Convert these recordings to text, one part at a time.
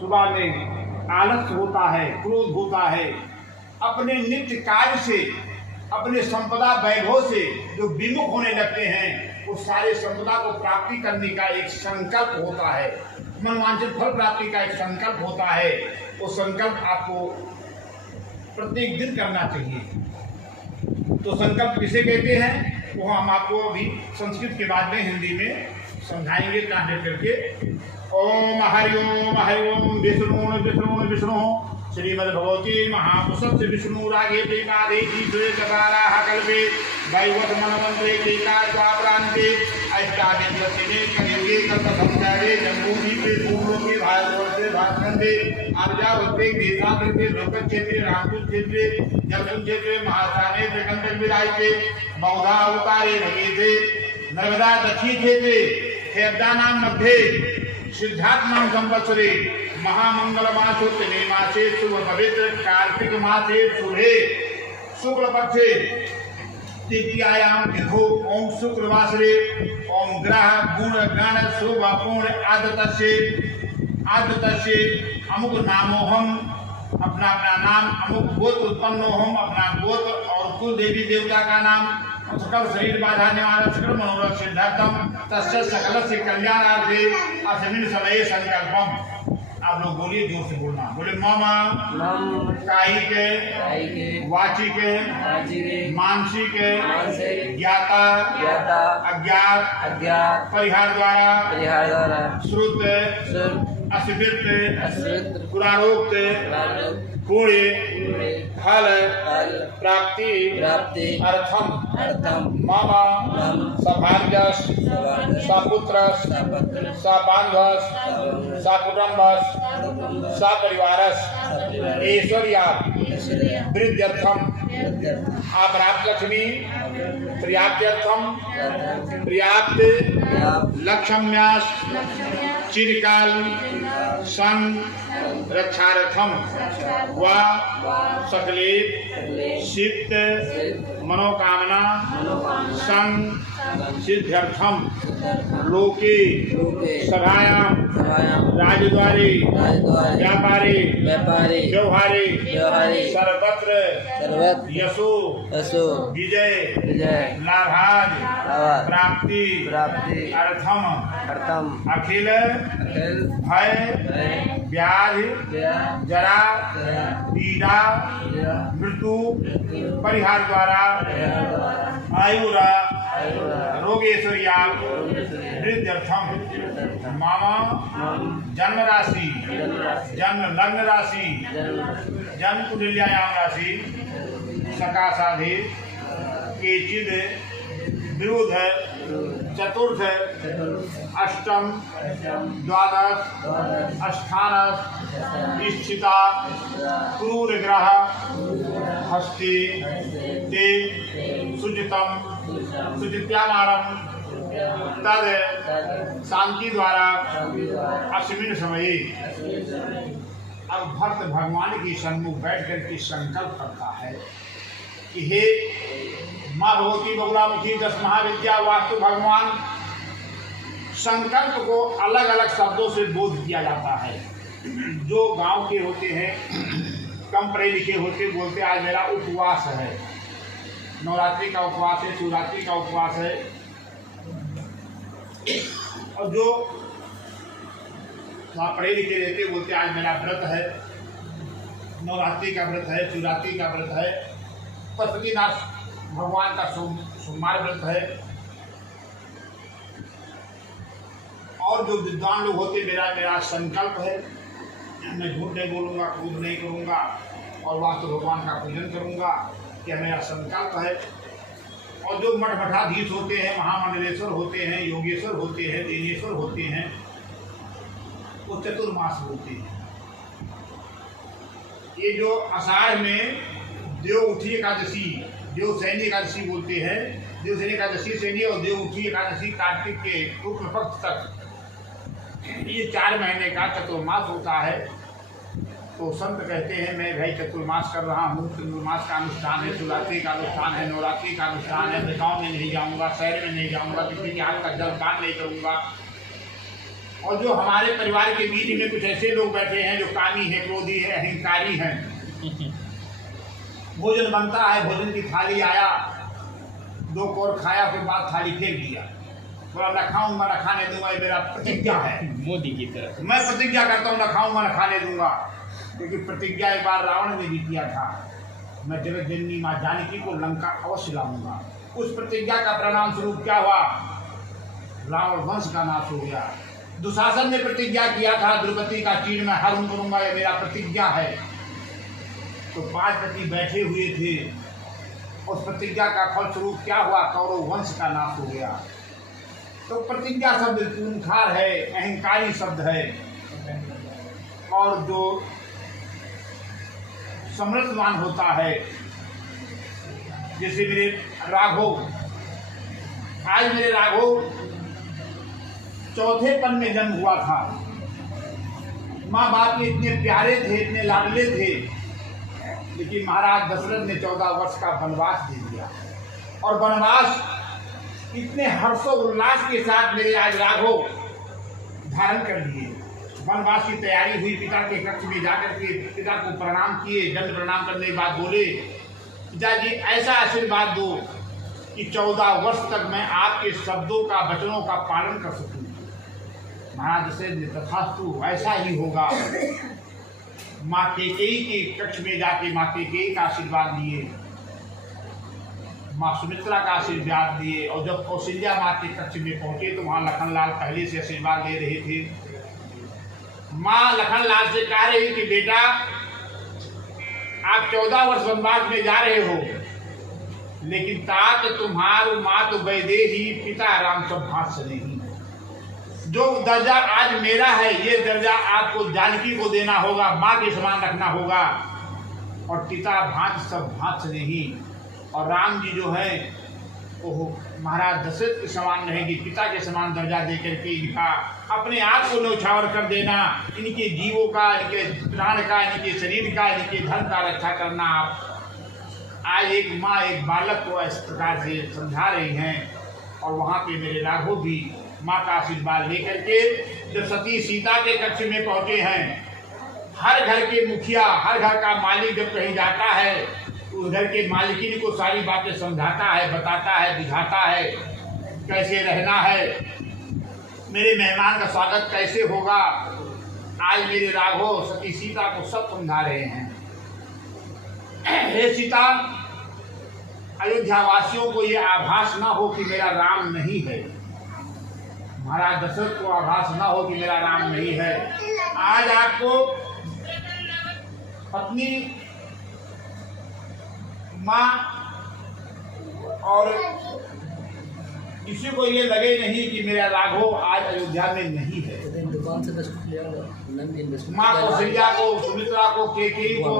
सुबह में आलस्य होता है, क्रोध होता है, अपने नित्य कार्य से, अपने संपदा वैभव से जो विमुख होने लगते हैं, उस सारे संपदा को प्राप्ति करने का एक संकल्प होता है, मनोवांछित फल प्राप्ति का एक संकल्प होता है। वो संकल्प आपको प्रत्येक दिन करना चाहिए। तो संकल्प किसे कहते हैं वो हम आपको अभी संस्कृत के बाद में हिंदी में समझाएंगे ट्रांसलेट करके। ओम हरि ओम विष्णु विष्णु विष्णु श्रीमद्भगवती महापुरुष विष्णु रागे प्रेमादेवी द्वैतकाराः कल्पे वैवत मनमंत्रे टीकाद्वापरान्ते अष्टाविंशतिने कलियुगे कल्पसंसारे जम्बूद्वीपे भूलोके भारतवर्षे भारतखंडे आर्यावर्ते देशांतरे लोकक्षेत्रे रामकुक्षेत्रे जलकुक्षेत्रे महास्थाने त्रिकंटकविराजिते बहुधा अवतारे भगीते नर्मदा दक्षिणक्षेत्रे खेरदानां मध्ये सिद्धात्मां संवत्सरे महामंगल मासोत्तमे मासे शुभ पवित्र कार्तिक मासे शुभे शुक्ल पक्षे तृतीयायां तिथौ ओम शुक्रवासरे ओम ग्रह गुण गण शुभ पूर्ण आदतस्य अमुक नामोहम अपना अपना नाम अमुक गोत्र उत्पन्नोहम अपना गोत्र और कुल देवी देवता का नाम सकल शरीर बाधा निवारण सकल मनोरथ सिद्धार्थम तस्य सकल से कल्याणार्थे अस्मिन् समये संकल्पम। आप लोग बोलिए, जोर से बोलना। बोले मामा कायिक वाचिक मानसिक ज्ञाता अज्ञात परिहार द्वारा श्रुत अस्मृत पुराणोक्त गुणे फल प्राप्ति अर्थम मम सभार्यस सपुत्रस सबान्धवस सकुटुम्बस सपरिवारस ऐश्वर्यात् वृद्ध्यर्थम अप्राप्त लक्ष्मी पर्याप्त्यर्थम पर्याप्त लक्ष्म्यास चिरकाल सन रक्षार्थम व सकले सिद्ध मनोकामना सन सिद्ध्यर्थम लोके सभायां राजद्वारे व्यापारे व्यवहारे सर्वत्र यशो विजय लाभाज प्राप्ति अर्थम अखिल भय व्याधि जरा पीड़ा मृत्यु परिहार द्वारा आयुरा रोगेश्वर्या वृद्ध्यर्थम मामा जन्म राशि जन्म लग्न राशि जन्म कुंडल्यायाम राशि सकाशाधि केचिद विरुद्ध चतुर्थ अष्टम द्वादश स्थान स्थिता क्रूर ग्रह हस्ते ते सुजित्यामाणम तद शांति द्वारा अस्मिन् समये। अब भक्त भगवान के सन्मुख बैठ करके संकल्प करता है कि हे माँ भगवती बगुलामुखी 10 महाविद्या वास्तु भगवान। संकल्प को अलग अलग शब्दों से बोध किया जाता है। जो गांव के होते हैं, कम पढ़े लिखे होते, बोलते आज मेरा उपवास है, नवरात्रि का उपवास है, शिवरात्रि का उपवास है। और जो पढ़े लिखे रहते बोलते आज मेरा व्रत है, नवरात्रि का व्रत है, शिवरात्रि का व्रत है, पशुपतिनाथ भगवान का सोमवार व्रत है। और जो विद्वान लोग होते मेरा संकल्प है, मैं झूठ नहीं बोलूँगा, क्रोध नहीं करूँगा और वास्तु भगवान का पूजन करूँगा, यह मेरा संकल्प है। और जो मठमठाधीश होते हैं, महामंडलेश्वर होते हैं, योगेश्वर होते हैं, दिनेश्वर होते हैं, वो चतुर्मास बोलते हैं। ये जो आषाढ़ में देवउठी एकादशी, देवशयनी एकादशी बोलते हैं, देवशयनी एकादशी शयनी और देवउठी एकादशी कार्तिक के शुक्ल पक्ष तक, ये 4 महीने का चतुर्मास होता है। तो संत कहते हैं मैं भाई चतुर्मास कर रहा हूँ, चतुर्मास का अनुष्ठान है, शिवरात्रि का अनुष्ठान है, नवरात्रि का अनुष्ठान है, मैं गाँव में नहीं जाऊँगा, शहर में नहीं जाऊँगा, किसी के हाथ का जलपान नहीं करूँगा। और जो हमारे परिवार के बीच में कुछ ऐसे लोग बैठे हैं जो कामी हैं, क्रोधी है, अहंकारी हैं। भोजन बनता है, भोजन की थाली आया, 2 कौर खाया, फिर बाद थाली फेंक दिया। बोला न खाऊंगा, न खाने दूंगा, ये मेरा प्रतिज्ञा है। मोदी की तरफ मैं प्रतिज्ञा करता हूँ न खाऊंगा, न खाने दूंगा। क्योंकि प्रतिज्ञा एक बार रावण ने भी किया था, मैं जगत जननी माँ जानकी को लंका अवश्य लाऊंगा। उस प्रतिज्ञा का परिणाम स्वरूप क्या हुआ? रावण वंश का नाश हो गया। दुशासन ने प्रतिज्ञा किया था, द्रौपदी का चीर मैं हरण करूंगा, ये मेरा प्रतिज्ञा है। तो 5 पति बैठे हुए थे, उस प्रतिज्ञा का फलस्वरूप क्या हुआ? कौरव वंश का नाश हो गया। तो प्रतिज्ञा शब्द खूंखार है, अहंकारी शब्द है। और जो समृद्धवान होता है, जैसे मेरे राघव, आज मेरे राघव चौथेपन में जन्म हुआ था। माँ बाप के इतने प्यारे थे, इतने लाडले थे, लेकिन महाराज दशरथ ने 14 वर्ष का वनवास दे दिया। और वनवास इतने हर्षोल्लास के साथ मेरे आज राघव धारण कर लिए। वनवास की तैयारी हुई, पिता के कक्ष में जाकर के पिता को प्रणाम किए। दंड प्रणाम करने के बाद बोले, पिताजी ऐसा आशीर्वाद दो कि 14 वर्ष तक मैं आपके शब्दों का, वचनों का पालन कर सकूं। महाराज दशरथ ने तथास्तु, ऐसा ही होगा। माँ कैकेयी के कक्ष में जाके माँ कैकेयी का आशीर्वाद लिए, माँ सुमित्रा का आशीर्वाद लिए। और जब कौशल्या माँ के कक्ष में पहुंचे तो वहाँ लखनलाल पहले से आशीर्वाद ले रहे थे। माँ लखनलाल से कह रही कि बेटा, आप 14 वर्ष वनवास में जा रहे हो, लेकिन तात तुम्हारू मात वैदेही, पिता राम सब भात से नहीं। जो दर्जा आज मेरा है, ये दर्जा आपको जानकी को देना होगा, माँ के समान रखना होगा। और पिता भात सब भात से नहीं। और राम जी जो है वो महाराज दशरथ के समान रहेंगे, पिता के समान दर्जा देकर के इनका अपने आप को न्यौछावर कर देना, इनके जीवों का, इनके प्राण का, इनके शरीर का, इनके धन का रक्षा करना। आप आज एक माँ एक बालक को इस प्रकार से समझा रही हैं। और वहाँ पे मेरे राघव भी माँ का आशीर्वाद लेकर के जब सती सीता के कक्ष में पहुँचे हैं, हर घर के मुखिया, हर घर का मालिक जब कहीं जाता है, उस घर के मालिकिन को सारी बातें समझाता है, बताता है, दिखाता है कैसे रहना है, मेरे मेहमान का स्वागत कैसे होगा। आज मेरे राघव सती सीता को सब समझा रहे हैं। हे सीता, अयोध्या वासियों को ये आभास ना हो कि मेरा राम नहीं है, महाराज दशरथ को आभास ना हो कि मेरा राम नहीं है। आज आपको पत्नी, माँ और किसी को ये लगे नहीं कि मेरा राघव आज अयोध्या में नहीं है। माँ कौशल्या को, सुमित्रा को, कैकेयी को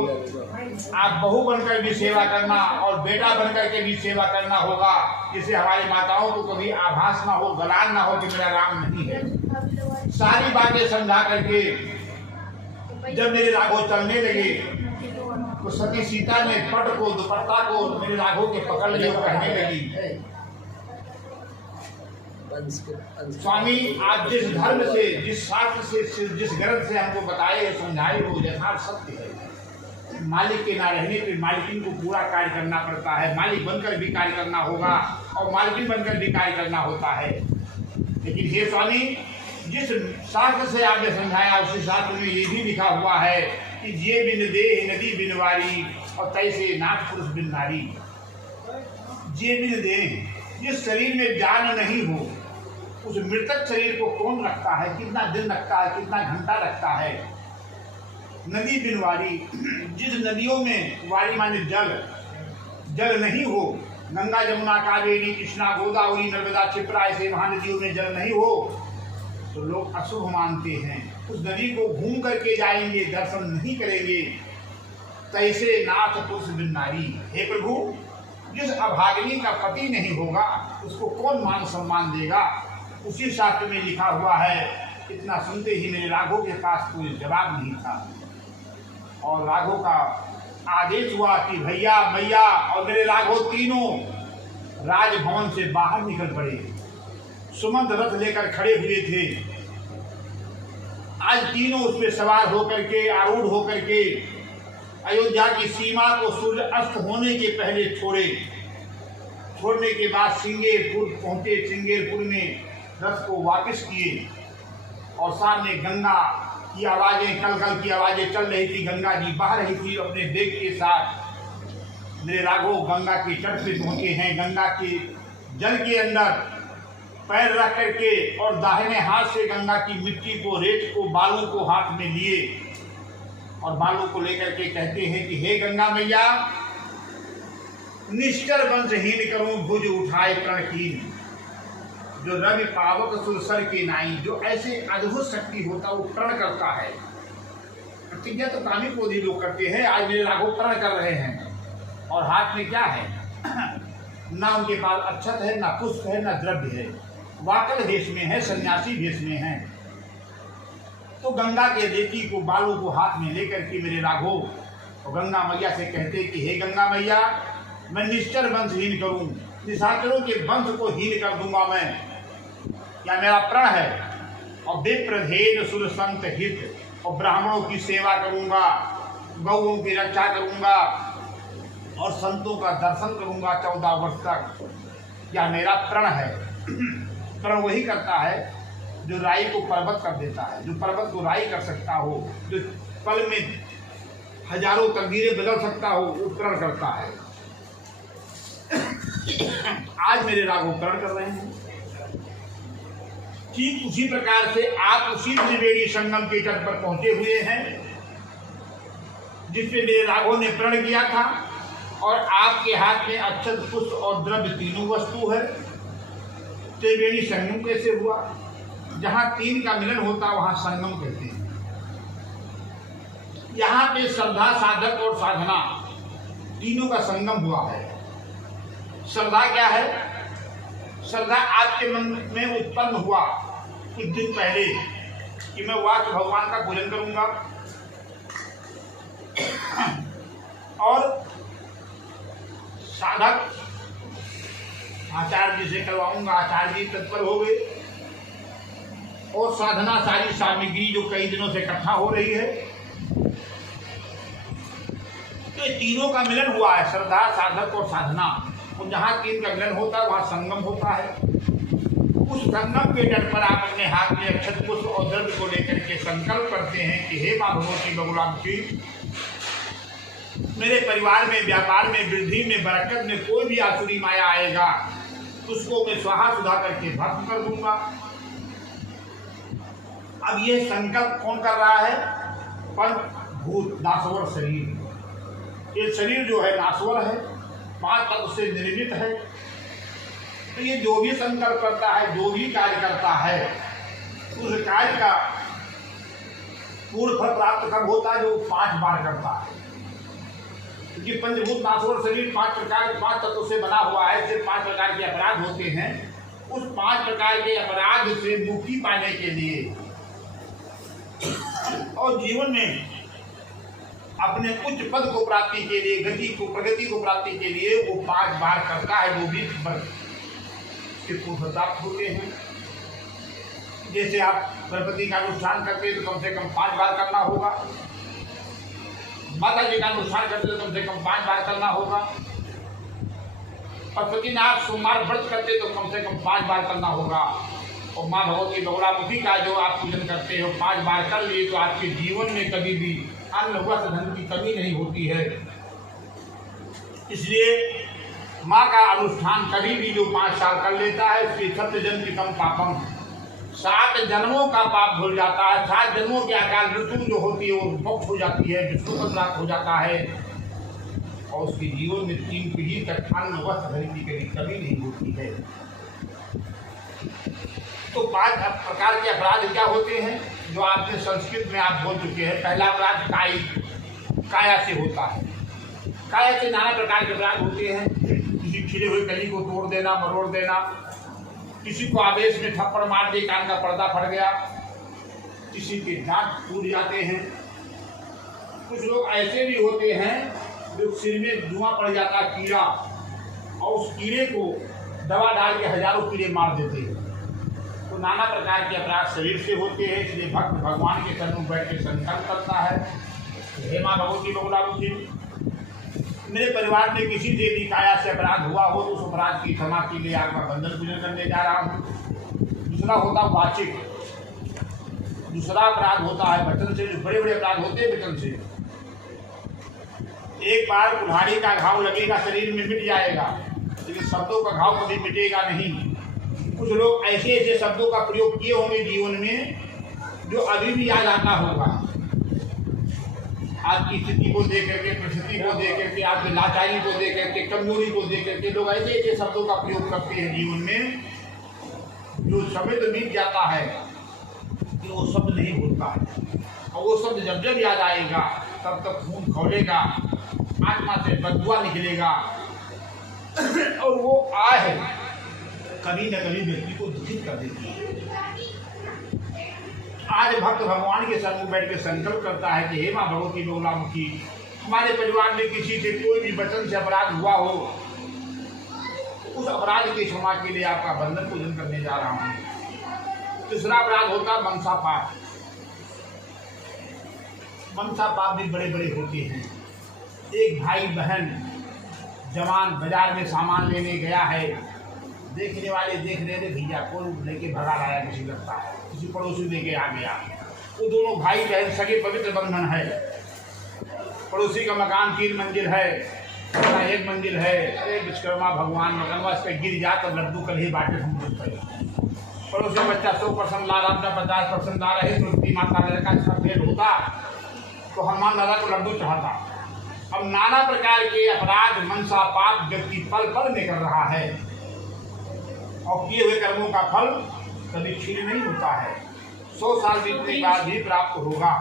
आप बहू बनकर भी सेवा करना और बेटा बनकर के भी सेवा करना होगा, जिससे हमारी माताओं को कभी आभास ना हो, गलान ना हो कि मेरा राम नहीं है। सारी बातें समझा करके जब मेरे राघव चलने लगे तो सती सीता ने पट को, दुपट्टा को मेरे राघव के पकड़ लिए, कहने लगी, स्वामी आप जिस धर्म से, जिस शास्त्र से, जिस ग्रंथ से हमको बताए, समझाए, वो यथार्थ सत्य है। मालिक के ना रहने पे मालिकिन को पूरा कार्य करना पड़ता है। मालिक बनकर भी कार्य करना होगा और मालिकिन बनकर भी कार्य करना होता है। लेकिन हे स्वामी, जिस शास्त्र से आपने समझाया उसी शास्त्र में ये भी लिखा हुआ है कि जे बिन देह नदी बिन वारी और तैसे नाथ पुरुष बिन नारी। जे बिन देह, जिस शरीर में जान नहीं हो, उस मृतक शरीर को कौन रखता है, कितना दिन रखता है, कितना घंटा रखता है। नदी बिन वारी, जिस नदियों में, वारी माने जल, जल नहीं हो, गंगा जमुना कावेरी कृष्णा गोदावरी नर्मदा क्षिप्रा, ऐसे महानदियों में जल नहीं हो तो लोग अशुभ मानते हैं। उस नदी को घूम करके जाएंगे, दर्शन नहीं करेंगे। तैसे नाथ पुरुष बिन नारी। हे प्रभु, जिस अभागिनी का पति नहीं होगा उसको कौन मान सम्मान देगा, उसी शास्त्र में लिखा हुआ है। इतना सुनते ही मेरे राघव के पास कोई जवाब नहीं था और राघव का आदेश हुआ कि भैया, मैया और मेरे राघव तीनों राजभवन से बाहर निकल पड़े। सुमंत रथ लेकर खड़े हुए थे। आज तीनों उस पर सवार होकर के, आरूढ़ होकर के अयोध्या की सीमा को सूर्य अस्त होने के पहले छोड़ने के बाद श्रृंगेरपुर पहुंचे। श्रृंगेरपुर में रथ को वापस किए और सामने गंगा की आवाजें, कल की आवाजें चल रही थी। गंगा जी बह रही थी अपने वेग के साथ। मेरे राघव गंगा के तट पे पहुंचे हैं। गंगा के जल के अंदर पैर रख करके और दाहिने हाथ से गंगा की मिट्टी को, रेत को, बालू को हाथ में लिए और बालू को लेकर के कहते हैं कि हे गंगा मैया, निश्चर वंशहीन करूं भुज उठाए प्रणहीन। जो रवि पावक सुरसर के नाई, जो ऐसे अद्भुत शक्ति होता वो प्रण करता है। प्रतिज्ञा तो कामी क्रोधी लोग करते हैं, आज मेरे राघव प्रण कर रहे हैं और हाथ में क्या है? ना उनके पास अक्षत है, ना पुष्प है, ना द्रव्य है। वाकल भेष में है, सन्यासी भेष में है। तो गंगा के रेती को, बालू को हाथ में लेकर के मेरे राघव और गंगा मैया से कहते कि हे गंगा मैया, मैं निश्चर वंशहीन करूं, निशाचरों के वंश को हीन कर दूंगा मैं, या मेरा प्रण है। और विप्रभेद सुर संत हित, और ब्राह्मणों की सेवा करूंगा, गौओं की रक्षा करूंगा और संतों का दर्शन करूंगा 14 वर्ष तक। या मेरा प्रण है। प्रण वही करता है जो राई को पर्वत कर देता है, जो पर्वत को राई कर सकता हो, जो पल में हजारों तकदीरें बदल सकता हो, वो प्रण करता है। आज मेरे राघव प्रण कर रहे हैं। ठीक उसी प्रकार से आप उसी त्रिवेणी संगम के तट पर पहुंचे हुए हैं जिसपे मेरे राघव ने प्रण किया था। और आपके हाथ में अक्षत, पुष्प और द्रव्य तीनों वस्तु है। त्रिवेणी संगम कैसे हुआ? जहां तीन का मिलन होता वहां संगम कहते हैं। यहाँ पे श्रद्धा, साधक और साधना तीनों का संगम हुआ है। श्रद्धा क्या है? श्रद्धा आपके मन में उत्पन्न हुआ कुछ दिन पहले कि मैं वाच भगवान का पूजन करूंगा और साधक आचार्य जी से करवाऊंगा। आचार्य जी तत्पर हो गए और साधना, सारी सामग्री जो कई दिनों से इकट्ठा हो रही है, तो ये तीनों का मिलन हुआ है, श्रद्धा, साधक और साधना। और जहाँ तीन का मिलन होता है वहाँ संगम होता है। उस संगम के तट पर आप अपने हाथ में अक्षत, पुष्प और द्रव्य को लेकर के संकल्प करते हैं कि हे माँ भगवती बगुलामुखी, मेरे परिवार में, व्यापार में, वृद्धि में, बरकत में कोई भी आसुरी माया आएगा उसको मैं स्वाहा सुधा करके भस्म कर दूंगा। अब ये संकल्प कौन कर रहा है? पंचभूत, नासवर शरीर। ये शरीर जो है नासवर है, 5 तत्व से निर्मित है। तो ये जो भी संकल्प करता है, जो भी कार्य करता है, उस कार्य का पूर्ण फल प्राप्त कब होता है? जो 5 बार करता है। क्योंकि पंचभूत नासवर शरीर 5 तत्वों से बना हुआ है, सिर्फ 5 प्रकार के अपराध होते हैं। उस 5 प्रकार के अपराध से मुक्ति पाने के लिए और जीवन में अपने उच्च पद को प्राप्ति के लिए, गति को, प्रगति को प्राप्ति के लिए वो 5 बार करता है। वो भी के पूर्ण प्राप्त होते हैं। जैसे आप गणपति का अनुष्ठान करते हैं तो कम से कम 5 बार करना होगा। माता जी का अनुष्ठान करते तो कम से कम 5 बार करना होगा। और प्रतिनाथ सोमवार व्रत करते तो कम से कम 5 बार करना होगा। और माँ भगवती बगुलामुखी का जो आप पूजन करते हो 5 बार कर लिए तो आपके जीवन में कभी भी अन्न, वस्त्र, धन की कमी नहीं होती है। इसलिए माँ का अनुष्ठान कभी भी जो 5 साल कर लेता है उसके 7 जन्म की कम पापम, 7 जन्मों का पाप धुल जाता है। 7 जन्मों के अकाल मृत्यु जो होती है वो मुक्त हो जाती है, विष्णु को प्राप्त हो जाता है और उसके जीवन में 3 पीढ़ी तक अन्न, वस्त्र, धन की कमी नहीं होती है। तो 5 प्रकार के अपराध क्या होते हैं जो आपने संस्कृत में आप बोल चुके हैं। पहला अपराध काया से होता है। काया से नाना प्रकार के अपराध होते हैं। किसी खिले हुए कली को तोड़ देना, मरोड़ देना, किसी को आवेश में थप्पड़ मार दे, कान का पर्दा फट गया, किसी के दांत टूट जाते हैं। कुछ लोग ऐसे भी होते हैं जो सिर में धुआं पड़ जाता कीड़ा और उस कीड़े को दवा डाल के हजारों कीड़े मार देते हैं। तो नाना प्रकार के अपराध शरीर से होते हैं, इसलिए भक्त भगवान के सन्मुख बैठ के संकल्प करता है, हे माँ भगवती बगुलामुख जी, मेरे परिवार में किसी देवी काया से अपराध हुआ हो तो उस अपराध की क्षमा के लिए आपका बंधन पूजन करने जा रहा हूँ। दूसरा होता वाचिक, दूसरा अपराध होता है वचन से, जो बड़े बड़े अपराध होते हैं वचन से। एक बार कुल्हाड़ी का घाव लगेगा शरीर में मिट जाएगा, लेकिन शब्दों का घाव कभी मिटेगा नहीं। कुछ लोग ऐसे ऐसे शब्दों का प्रयोग किए होंगे जीवन में जो अभी भी याद आता होगा। आज की स्थिति को देख करके, परिस्थिति को देख करके, आपकी लाचारी को देख करके, कमजोरी को देख करके लोग ऐसे ऐसे शब्दों का प्रयोग करते हैं जीवन में, जो समय तो बीत जाता है कि वो शब्द नहीं भूलता है। और वो शब्द जब जब याद आएगा तब तक खून खौलेगा, आत्मा से बदुआ निकलेगा और वो आह कभी न कभी व्यक्ति को दुखित कर देती है। आज भक्त भगवान के सन्मुख बैठ के संकल्प करता है कि हे माँ भगवती बगुलामुखी, हमारे परिवार में किसी से कोई भी वचन से अपराध हुआ हो, उस अपराध की क्षमा के लिए आपका बंधन पूजन करने जा रहा हूँ। तीसरा अपराध होता मनसा पाप। मनसा पाप भी बड़े बड़े होते हैं। एक भाई बहन जवान बाजार में सामान लेने गया है, देखने वाले देख रहे थे, भैया कौन लेके भगा लाया, किसी लगता है किसी पड़ोसी लेके आ गया। वो दोनों भाई बहन सगे पवित्र बंधन है। पड़ोसी का मकान 3 मंजिल है, 1 मंजिल है। अरे विश्वकर्मा भगवान मगनवा इस पर गिर जा तो लड्डू कल ही बांटे समुद्र पर। पड़ोसी बच्चा 100% ला रहा, अपना 50% ला रहे, तुलसी माता लड़का इसका पेट होता तो हनुमान दादा को लड्डू चढ़ाता। अब नाना प्रकार के अपराध मनसा पाप व्यक्ति पल पल में कर रहा है और किए हुए कर्मों का फल कभी क्षीण नहीं होता है, 100 साल बीतने के बाद भी प्राप्त होगा।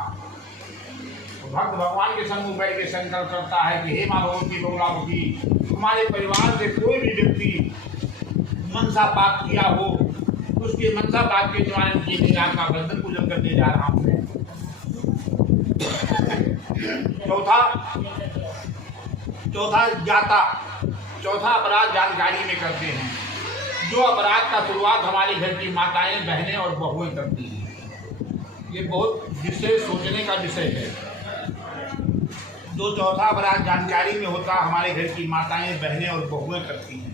तो भक्त भगवान के सन्मुख बैठ के संकल्प करता है कि हे माँ भगवती बगुलामुखी, हमारे परिवार से कोई भी व्यक्ति मनसा पाप किया हो, उसके मनसा पाप के निवारण के लिए आपका बंधन पूजन करने जा रहा हूँ। चौथा अपराध जानकारी में करते हैं। जो अपराध का शुरुआत हमारे घर की माताएं, बहनें और बहुएं करती हैं। ये बहुत विषय सोचने का विषय है। जो चौथा अपराध जानकारी में होता हमारे घर की माताएं, बहनें और बहुएं करती हैं,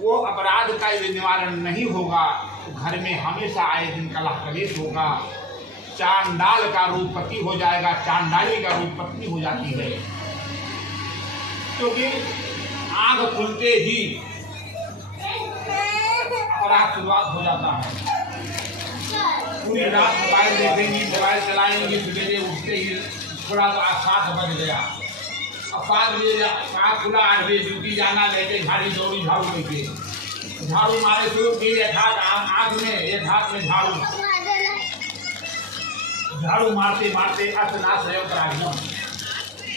वो अपराध का यदि निवारण नहीं होगा तो घर में हमेशा आए दिन कलह कलेश होगा, चांडाल का रूप पति हो जाएगा, चांडाली का रूप पत्नी हो जाती है। क्योंकि आंख खुलते ही अपराध शुरुआत हो जाता है। पूरी रात मोबाइल देखेंगी, मोबाइल चलाएंगी, सवेरे उठते ही थोड़ा तो 7 बज गया, अब 7 बजे आँख खुला, 8 बजे ड्यूटी जाना, लेके झाड़ी दौड़ी झाड़ू लेके झाड़ू मारे शुरू की, एक हाथ आँख में एक हाथ में झाड़ू मारते मारते अर्थनाश है पराक्रम।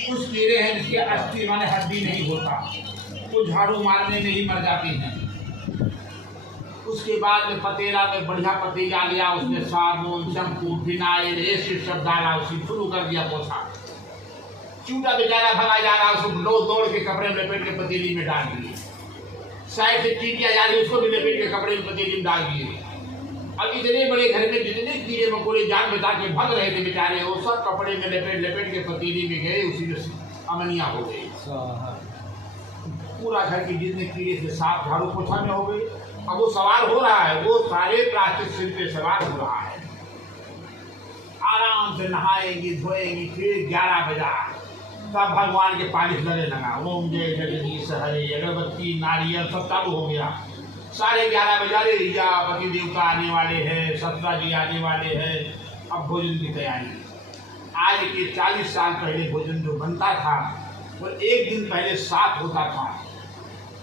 कुछ कीड़े हैं जिसके अस्थि माने हड्डी नहीं होता, वो झाड़ू मारने में ही मर जाती हैं। उसके बाद में पतेला में बढ़िया पतीला लिया, उसमें साबुन, शैम्पू, फिनाइल ये सब डाला, उसी शुरू कर दिया पोछा। चूटा बेचारा भगा जा रहा, उसको दौड़ के कपड़े में लपेट के पतीली में डाल दिए। साइड से चीटियाँ जा रही, उसको भी लपेट के कपड़े में पतीली में डाल दिए। अब इतने बड़े घर में जितने कीड़े मकोड़े जान बचा के भग रहे थे बेचारे, वो सब कपड़े में लपेट के पतीली में गए, उसी में अमनिया हो गई। पूरा घर की जितने कीड़े से साफ झाड़ू पोछा में हो गई। अब वो सवाल हो रहा है, वो सारे प्लास्टिक सिर पे सवाल हो रहा है। आराम से नहाएंगी धोएंगी, फिर 11 बजा सब भगवान के पालिश लगे लगा, ओम जय जगदीश हरे, अगरबत्ती नारियल सब चालू हो गया। 11:30 बजा रे, या पति देवता आने वाले हैं, ससुरा जी आने वाले हैं, अब भोजन की तैयारी। आज के 40 साल पहले भोजन जो बनता था वो एक दिन पहले साफ होता था।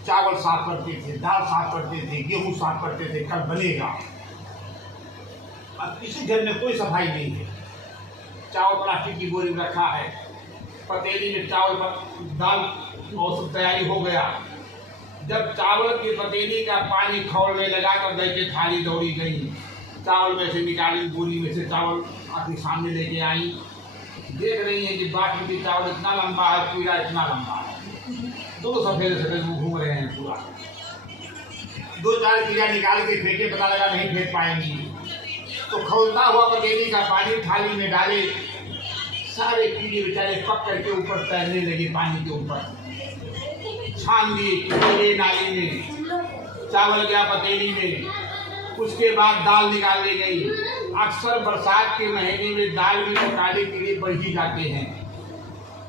चावल साफ करते थे, दाल साफ करते थे, गेहूं साफ करते थे, कल बनेगा। अब किसी घर में कोई सफाई नहीं है। चावल प्लास्टिक की बोरी में रखा है, पतीली में चावल दाल और सब तैयारी हो गया। जब चावल की पतीली का पानी खौलने लगा तब देखे थाली दौड़ी गई, चावल में से निकाली, बोरी में से चावल आपके सामने लेके आई। देख रही है कि बासमती चावल इतना लंबा है, पीला इतना लंबा है, 2 सफेद सफेद घूम रहे हैं पूरा। 2-4 कीड़ा निकाल के फेंके, पता लगा नहीं फेंक पाएंगी, तो खौलता हुआ पतीली का पानी थाली में डाले, सारे कीड़े बेचारे पक करके ऊपर तैरने लगे पानी के ऊपर। छान दिए नाली में, चावल गया पतीली में। उसके बाद दाल निकाली गई। अक्सर बरसात के महीने में दाल में तो काले कीड़े बढ़ ही जाते हैं।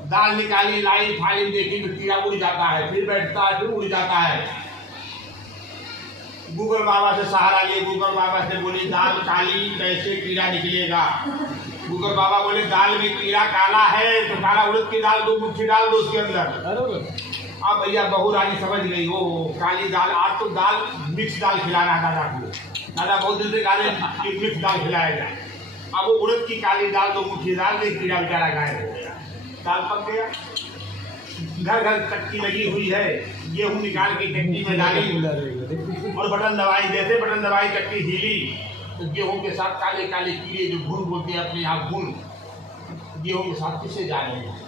दाल निकाली, लाई, थाली में देखी तो कीड़ा उड़ जाता है, फिर बैठता है, फिर उड़ जाता है। गूगल बाबा से सहारा लिए, गूगल बाबा से बोले दाल काली कैसे कीड़ा निकलेगा। गूगल बाबा बोले दाल में कीड़ा काला है तो काला उड़द की दाल 2 मुट्ठी डाल दो उसके अंदर। अब भैया बहू रानी समझ गई, वो काली दाल, आज तो दाल मिक्स दाल खिलाना दादा को। दादा बहुत दिन से कहा कि मिक्स दाल खिलाया जाए। अब वो उड़द की काली दाल 2 मुट्ठी डाल दे, कीड़ा बेचारा गायब हो गया, दाल पक गया। घर घर चक्की लगी हुई है, गेहूँ निकाल के चक्की में डाली और बटन दबाई, जैसे बटन दबाई चक्की हिली तो गेहूँ के साथ काले काले कीड़े जो घुन बोलते हैं अपने आप, घुन गेहूँ के साथ पिसे जा रहे हैं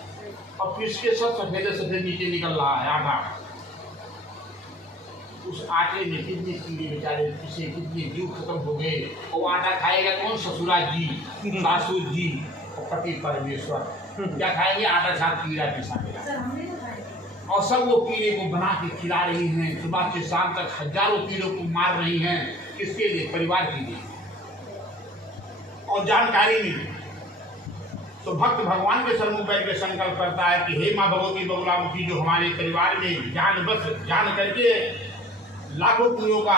और पिस के सब सफेद सफेद नीचे निकल रहा है आटा। उस आटे में कितने कीड़े बेचारे पिसे, कितने जीव खत्म हो गए। और आटा खाएगा कौन? ससुरा जी, सासू जी और पति परमेश्वर। क्या खाएंगे? आटा साथ कीड़ा पिसा गया। और सब वो कीड़े को बना के खिला रही हैं, सुबह से शाम तक हजारों कीड़ों को मार रही हैं। किसके लिए? परिवार के लिए। और जानकारी नहीं तो भक्त भगवान के सम्मुख बैठ के संकल्प करता है कि हे माँ भगवती बगुलामुखी, जो हमारे परिवार में जान करके लाखों कीड़ों का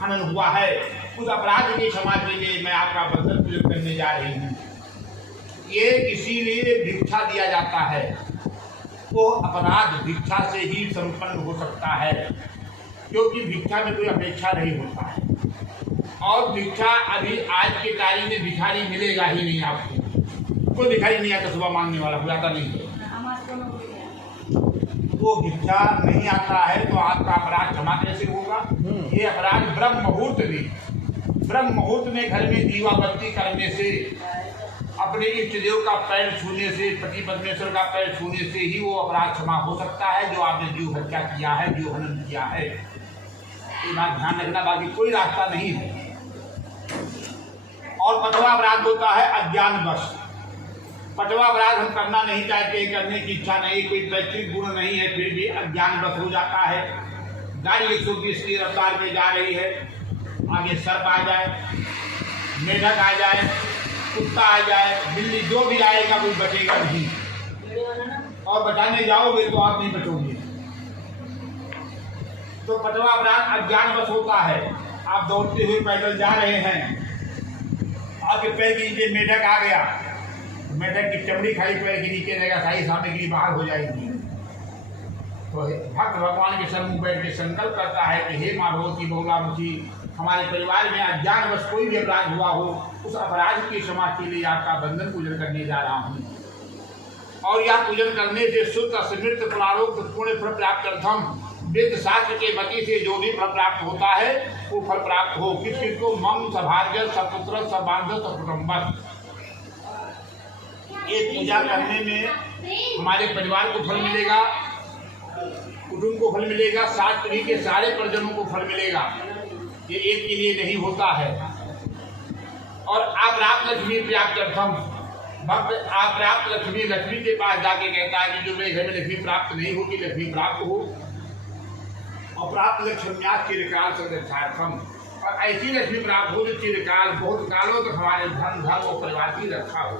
हनन हुआ है, उस अपराध की क्षमा के लिए मैं आपका बंधन पूजन करने जा रही हूँ। ये इसीलिए भिक्षा दिया जाता है, वो अपराध भिक्षा से ही संपन्न हो सकता है, क्योंकि भिक्षा में कोई अपेक्षा नहीं होता है। और भिक्षा अभी आज के तारीख में भिखारी मिलेगा ही नहीं आपको, कोई भिखारी नहीं आता सुबह मांगने वाला, कोई आता नहीं। वो भिक्षा नहीं आता है तो आपका अपराध क्षमा कैसे होगा? ये अपराध ब्रह्म मुहूर्त में घर में दीवा बत्ती करने से, अपने इष्ट देव का पैर छूने से, पति परमेश्वर का पैर छूने से ही वो अपराध क्षमा हो सकता है जो आपने जीव हत्या किया है, जीव हनन किया है। ये बात ध्यान रखना, बाकी कोई रास्ता नहीं है। और 5वां अपराध होता है अज्ञानवश। 5वां अपराध हम करना नहीं चाहते, करने की इच्छा नहीं, कोई पैतृक गुण नहीं है, फिर भी अज्ञानवश हो जाता है। गाड़ी 120 की रफ्तार में जा रही है, आगे सर्प आ जाए, मेढक आ जाए, कुत्ता आ जाए, बिल्ली, जो भी आएगा कोई बचेगा नहीं, और बचाने जाओगे तो आप नहीं बचोगे। तो 5वां अपराध अज्ञानवश होता है। आप दौड़ते हुए पैदल जा रहे हैं, आपके पैर के नीचे मेढक आ गया, मेढक की चमड़ी खाली पैर के नीचे रहेगा, सारी सामग्री बाहर हो जाएगी। तो भक्त भगवान के सम्मुख बैठ के संकल्प करता है कि हे माँ भगवती बगुलामुखी, हमारे परिवार में अज्ञानवश कोई भी अपराध हुआ हो, उस अपराध की क्षमा के लिए आपका बंधन पूजन करने जा रहा हूँ। और यह पूजन करने से शुद्ध असमृत प्रारोक्त पुण्य फल प्राप्त अर्थम वेद शास्त्र के मति से जो भी फल प्राप्त होता है वो फल प्राप्त हो। किस चीज को? मम सभाग्य सपुत्र सबांध सकुटुंबक। ये पूजा करने में हमारे परिवार को फल मिलेगा, कुटुंब को फल मिलेगा, 7 पीढ़ी के सारे परिजनों को फल मिलेगा। ये एक के लिए नहीं होता है। और अप्राप्त लक्ष्मी प्राप्त अर्थम, भक्त अप्राप्त लक्ष्मी के पास जाके कहता है कि जो मेरे घर में लक्ष्मी प्राप्त नहीं होगी, लक्ष्मी प्राप्त हो। अप्राप्त लक्ष्म्या चिरकाल सदर्थार्थम, और ऐसी लक्ष्मी प्राप्त हो जो चिरकाल, बहुत कालों तक हमारे धन और परिवार की रक्षा हो।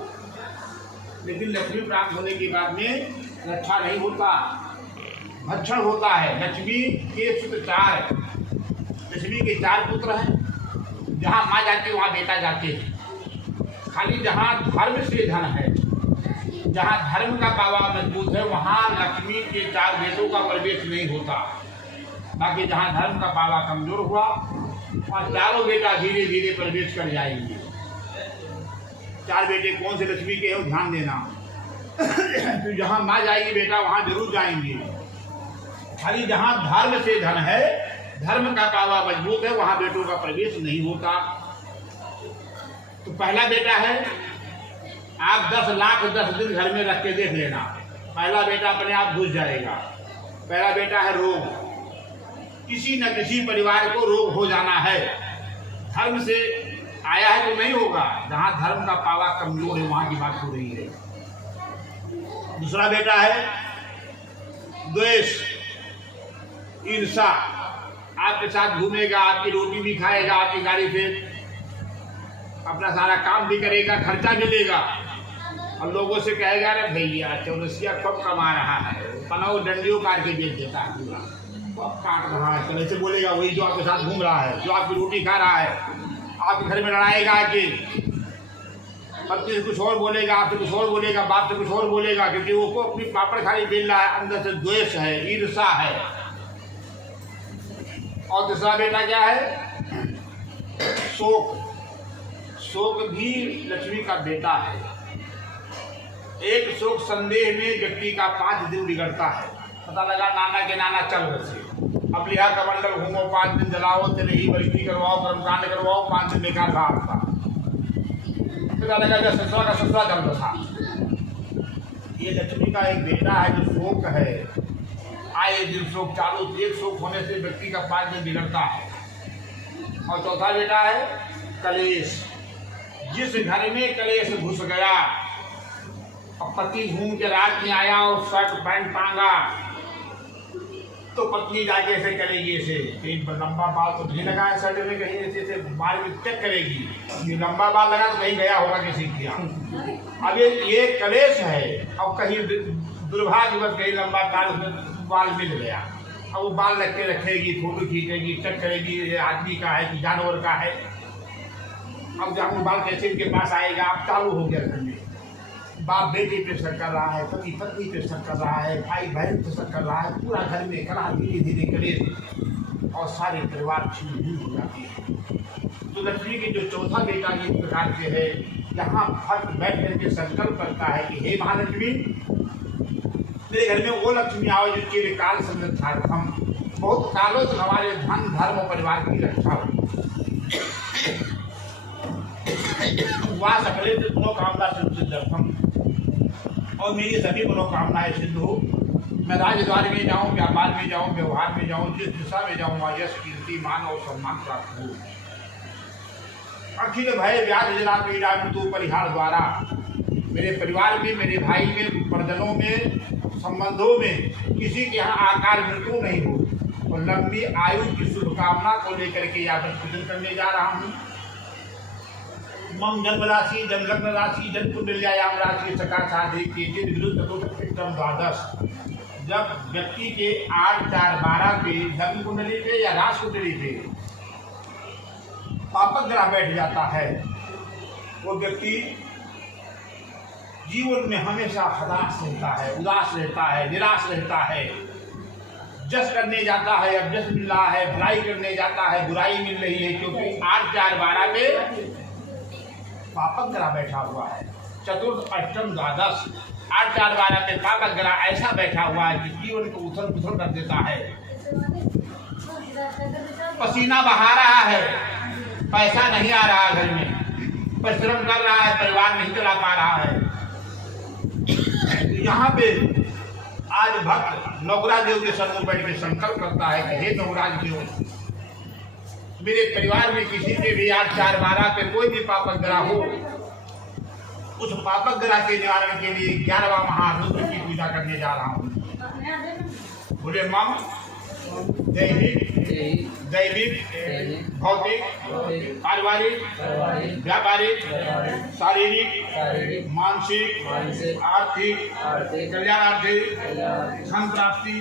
लेकिन लक्ष्मी प्राप्त होने के बाद में रक्षा नहीं होता, भक्षण होता है। लक्ष्मी के सूत्र 4, लक्ष्मी के 4 पुत्र हैं। जहाँ माँ जाती है वहाँ बेटा जाते हैं। खाली जहाँ धर्म से धन है, जहाँ धर्म का पावा मजबूत है, वहाँ लक्ष्मी के 4 बेटों का प्रवेश नहीं होता। बाकी जहाँ धर्म का पावा कमजोर हुआ, वहाँ 4 बेटा धीरे धीरे प्रवेश कर जाएंगे। 4 बेटे कौन से लक्ष्मी के हैं ध्यान देना। तो जहाँ माँ जाएगी बेटा वहाँ जरूर जाएंगे। खाली जहाँ धर्म से धन है, धर्म का पावा मजबूत है, वहाँ बेटों का प्रवेश नहीं होता। तो पहला बेटा है, आप 10 लाख 10 दिन घर में रख के देख लेना, पहला बेटा अपने आप घुस जाएगा। पहला बेटा है रोग। किसी न किसी परिवार को रोग हो जाना है। धर्म से आया है तो नहीं होगा, जहां धर्म का पावा कमजोर है वहां की बात हो रही है। दूसरा बेटा है द्वेष, ईर्षा, आपके साथ घूमेगा, आपकी रोटी भी खाएगा, आपकी गाड़ी पे अपना सारा काम भी करेगा, खर्चा भी लेगा, और लोगों से कहेगा अरे भैया चौरसिया कब कमा रहा है, पनाव डंडियों काट के बेच देता है, पूरा कब काट रहा है, तो ऐसे बोलेगा वही जो आपके साथ घूम रहा है, जो आपकी रोटी खा रहा है, आपके घर में लड़ाएगा आके, पत्नी से कुछ और बोलेगा, आपसे कुछ और बोलेगा, बाप से कुछ और बोलेगा, क्योंकि वो अपनी पापड़ खाली बेल रहा है, अंदर से द्वेष है, ईर्षा है। और दूसरा बेटा क्या है? शोक। शोक भी लक्ष्मी का बेटा है। एक शोक संदेह में व्यक्ति का 5 दिन बिगड़ता है। पता लगा नाना के नाना चल बसे, अब लिहा कमंडल घूमो, 5 दिन जलाओ, तेरे ही बल्कि करवाओ, कर्मकांड करवाओ, 5 दिन बेकार भाग था। पता लगा जब ससुरा का ससुरा चल बसा। ये लक्ष्मी का एक बेटा है जो शोक है, आए दिन शोक चालू, एक शोक होने से व्यक्ति का 5 दिन बिगड़ता है। और चौथा बेटा है कलेश। जिस घर में कलेश घुस गया और पति घूम के रात में आया और शर्ट पैंट टांगा, तो पत्नी जाके ऐसे करेगी, ऐसे कहीं लंबा बाल तो नहीं लगा है शर्ट में, कहीं ऐसे ऐसे बाल में चेक करेगी, ये लंबा बाल लगा तो कहीं गया होगा किसी किया। अब ये कलेश है। अब कहीं दुर्भाग्यवश कहीं लंबा तार उसमें बाल मिल गया, अब वो बाल रख के रखेगी, फोटो खींचेगी, चेक करेगी ये आदमी का है कि जानवर का है। अब जब बाल कैसे इनके पास आएगा, अब चालू हो गया घर में, बाप बेटे पे शक कर रहा है, पति पत्नी पे शक कर रहा है, भाई बहन पे शक कर रहा है, पूरा घर में कला धीरे धीरे कलेश और सारे परिवार छिन्न हो जाती है। तो लक्ष्मी के जो चौथा बेटा इस प्रकार से है, यहाँ भक्त बैठ करके संकल्प करता है कि हे महालक्ष्मी, मेरे घर में वो लक्ष्मी आओ जो चिरकाल संरक्षार्थम, बहुत कालों से हमारे धन धर्म और परिवार की रक्षा हो। वह सकले मनोकामना सिद्ध्यर्थम, और मेरी सभी मनोकामनाएं सिद्ध हो। मैं राजद्वार में जाऊं, व्यापार में जाऊं, व्यवहार में जाऊं, जिस दिशा में जाऊं वहाँ यश कीर्ति मान और सम्मान प्राप्त हो। अखिल भय व्याध जरा पीड़ा मृत्यु परिहार द्वारा मेरे परिवार में, मेरे भाई में, परिजनों में, संबंधों में किसी के यहाँ आकार मृत्यु नहीं हो। और लंबी आयु की शुभकामना को लेकर के यहाँ पर पूजन करने जा रहा हूँ। मम जन्म राशि, जन्म लग्न राशि, जन्म कुंडल्यायाम राशि सका साधे के विरुद्ध द्वादश। जब व्यक्ति के 8, 4, 12 पे जन्म कुंडली पे या राशि कुंडली पे पापक ग्रह बैठ जाता है, वो व्यक्ति जीवन में हमेशा हताश रहता है, उदास रहता है, निराश रहता है। जस करने जाता है अब जस मिल रहा है, बुराई करने जाता है बुराई मिल रही है, क्योंकि 8, 4, 12 पे पापक ग्रह बैठा हुआ है। चतुर्थ अष्टम द्वादश 8, 4, 12 पे पापक ग्रह ऐसा बैठा हुआ है कि जीवन को उथल पुथल कर देता है। पसीना बहा रहा है, पैसा नहीं आ रहा घर में, परिश्रम कर रहा है, परिवार नहीं चला पा रहा है। यहाँ पे आज भक्त नवग्रह देव के सन्मुख बैठ के संकल्प करता है कि हे नवग्रह देव, मेरे परिवार में किसी के भी 8, 4, 12 पे कोई भी पापक ग्रह हो, उस पापक ग्रह के निवारण के लिए 11वां महारुद्र की पूजा करने जा रहा हूँ। बोले मम दैविक भौतिक पारिवारिक व्यापारिक शारीरिक मानसिक आर्थिक कल्याणार्थी धन प्राप्ति,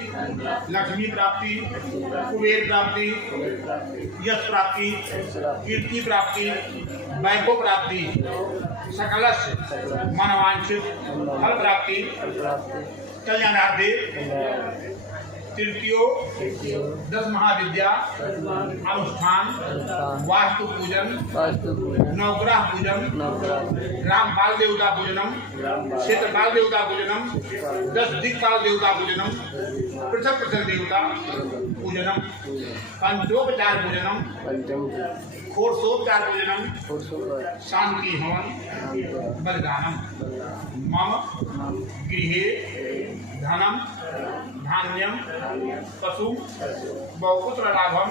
लक्ष्मी प्राप्ति, कुबेर प्राप्ति, यश प्राप्ति, कीर्ति प्राप्ति, वैभव प्राप्ति, सकलस्य मनवांछित फल प्राप्ति, कल्याणार्थी तृतीयो 10 महाविद्या अनुष्ठान, वास्तु पूजन, नवग्रह पूजन, रामपाल देवता पूजनम, क्षेत्रपाल देवता पूजनम, 10 दिक्पाल देवता पूजनम, पृथक पृथक देवता पूजनम, पंचोपचार पूजनम, षोडशोपचार पूजनम, शांति हवन बलिदानम। मम गृहे धनम धान्यम पशु बहुपुत्र लाभम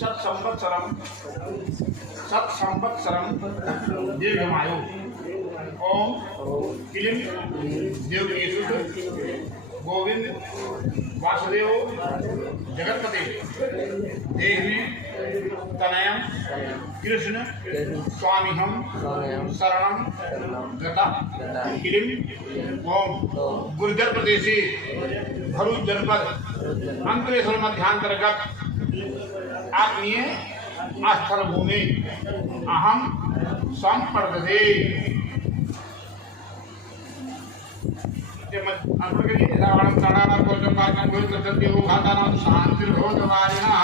सत्संवत्सरम दीर्घमायु। ओम क्लीं देवगीसुत गोविंद वासुदेव जगतपते देहि तनयम कृष्ण स्वामिहम शरणम गता। क्लीं ओम गुर्जर प्रदेशे भरूच जनपद अंकलेश्वर मध्यांतर्गत आत्मीय स्थल भूमि अहम संप्रदे अर्पण करिए। रावणम प्राणानाम कोशम भागम गोविंद सत्य वो खातानाम शांतिर्भवतवारिणः।